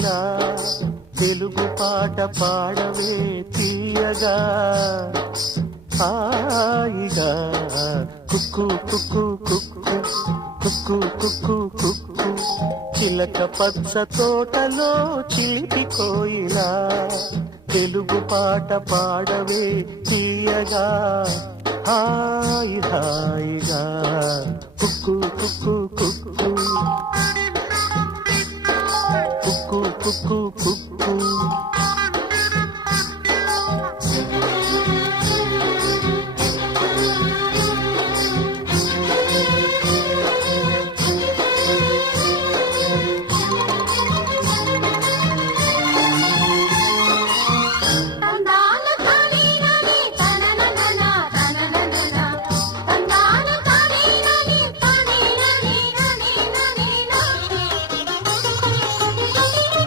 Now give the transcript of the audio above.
కోయిలా తెలుగు పాట పాడవే తీయగా హాయిగా కుక్కు కుక్కు కుక్కు కుక్కు కుక్కు కుక్కు చిలక పచ్చ తోటలో చిలిపి కోయిలా తెలుగు పాట పాడవే తీయగా హాయి హాయిగా కుక్కు కుక్కు కుక్కు కుక్కు కుక్కు కుక్కు